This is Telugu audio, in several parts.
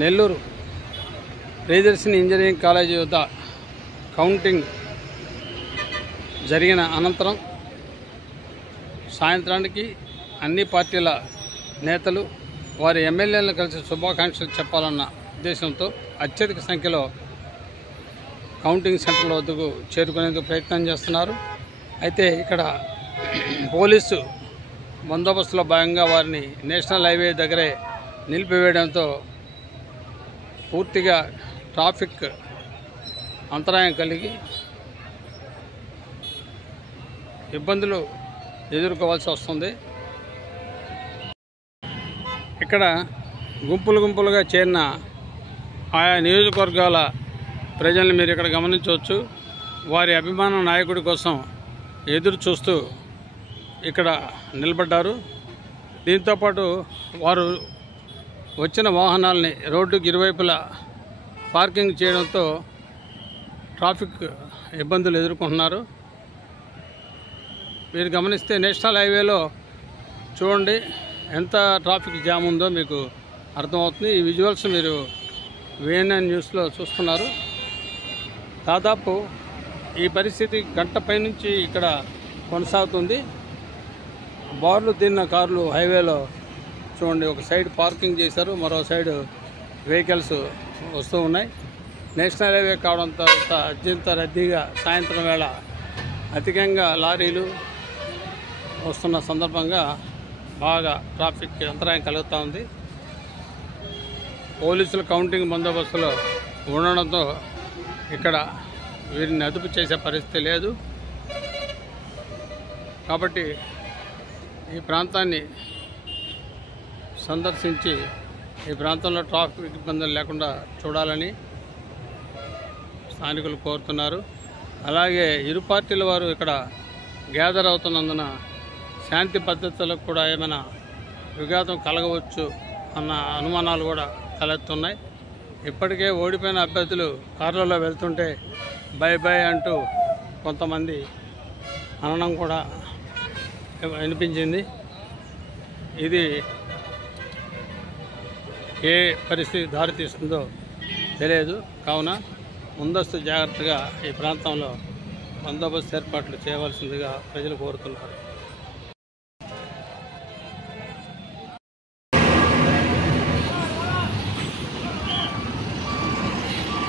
నెల్లూరు ప్రియదర్శిని ఇంజనీరింగ్ కాలేజీ వద్ద కౌంటింగ్ జరిగిన అనంతరం సాయంత్రానికి అన్ని పార్టీల నేతలు వారి ఎమ్మెల్యేలను కలిసి శుభాకాంక్షలు చెప్పాలన్న ఉద్దేశంతో అత్యధిక సంఖ్యలో కౌంటింగ్ సెంటర్ల వద్దకు చేరుకునేందుకు ప్రయత్నం చేస్తున్నారు. అయితే ఇక్కడ పోలీసు బందోబస్తులో భాగంగా వారిని నేషనల్ హైవే దగ్గరే నిలిపివేయడంతో పూర్తిగా ట్రాఫిక్ అంతరాయం కలిగి ఇబ్బందులు ఎదుర్కోవాల్సి వస్తుంది. ఇక్కడ గుంపులుగా చేరిన ఆయా నియోజకవర్గాల ప్రజల్ని మీరు ఇక్కడ గమనించవచ్చు. వారి అభిమాన నాయకుడి కోసం ఎదురు చూస్తూ ఇక్కడ నిలబడ్డారు. దీంతోపాటు వారు వచ్చిన వాహనాలని రోడ్డుకి ఇరువైపులా పార్కింగ్ చేయడంతో ట్రాఫిక్ ఇబ్బందులు ఎదుర్కొంటున్నారు. మీరు గమనిస్తే నేషనల్ హైవేలో చూడండి ఎంత ట్రాఫిక్ జామ్ ఉందో మీకు అర్థమవుతుంది. ఈ విజువల్స్ మీరు VNN న్యూస్లో చూస్తున్నారు. దాదాపు ఈ పరిస్థితి గంట పైనుంచి ఇక్కడ కొనసాగుతుంది. బార్లు తిన్న కార్లు హైవేలో చూడండి, ఒక సైడ్ పార్కింగ్ చేశారు, మరో సైడ్ వెహికల్స్ వస్తూ ఉన్నాయి. నేషనల్ హైవే కావడంతో అత్యంత రద్దీగా సాయంత్రం వేళ అధికంగా లారీలు వస్తున్న సందర్భంగా బాగా ట్రాఫిక్ అంతరాయం కలుగుతూ ఉంది. పోలీసులు కౌంటింగ్ బందోబస్తులో ఉండడంతో ఇక్కడ వీరిని అదుపు చేసే పరిస్థితి లేదు. కాబట్టి ఈ ప్రాంతాన్ని సందర్శించి ఈ ప్రాంతంలో ట్రాఫిక్ ఇబ్బందులు లేకుండా చూడాలని స్థానికులు కోరుతున్నారు. అలాగే ఇరు పార్టీల వారు ఇక్కడ గ్యాదర్ అవుతున్నందున శాంతి భద్రతలకు కూడా ఏమైనా విఘాతం కలగవచ్చు అన్న అనుమానాలు కూడా తలెత్తున్నాయి. ఇప్పటికే ఓడిపోయిన అభ్యర్థులు కార్లలో వెళ్తుంటే బై అంటూ కొంతమంది అనడం కూడా వినిపించింది. ఇది ఏ పరిస్థితి దారితీస్తుందో తెలియదు. కావున ముందస్తు జాగ్రత్తగా ఈ ప్రాంతంలో బందోబస్తు ఏర్పాట్లు చేయవలసిందిగా ప్రజలు కోరుతున్నారు.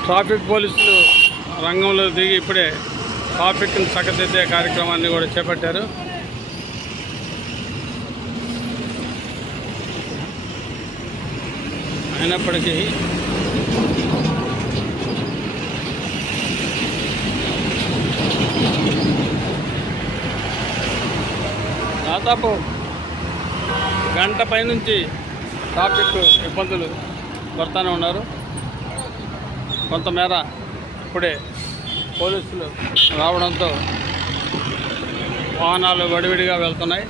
ట్రాఫిక్ పోలీసులు రంగంలో దిగి ఇప్పుడే ట్రాఫిక్ను చక్కదిద్దే కార్యక్రమాన్ని కూడా చేపట్టారు. అయినప్పటికీ దాదాపు గంట పైనుంచి ట్రాఫిక్ ఇబ్బందులు పడుతూనే ఉన్నారు. కొంతమేర ఇప్పుడే పోలీసులు రావడంతో వాహనాలు వడివిడిగా వెళ్తున్నాయి.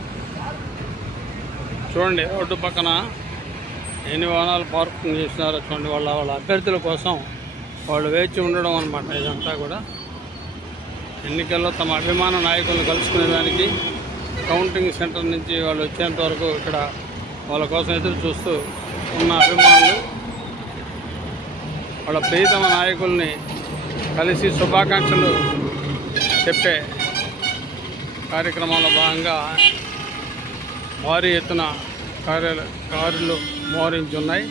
చూడండి రోడ్డు పక్కన ఎన్ని వాహనాలు పార్కింగ్ చేస్తున్నారో చూడండి. వాళ్ళ అభ్యర్థుల కోసం వాళ్ళు వేచి ఉండడం అన్నమాట. ఇదంతా కూడా ఎన్నికల్లో తమ అభిమాన నాయకులను కలుసుకునేదానికి కౌంటింగ్ సెంటర్ నుంచి వాళ్ళు వచ్చేంత వరకు ఇక్కడ వాళ్ళ కోసం ఎదురు చూస్తూ ఉన్న అభిమానులు వాళ్ళ ప్రియతమ నాయకుల్ని కలిసి శుభాకాంక్షలు చెప్పే కార్యక్రమంలో భాగంగా భారీ ఎత్తున కారులు మోహరించి ఉన్నాయి.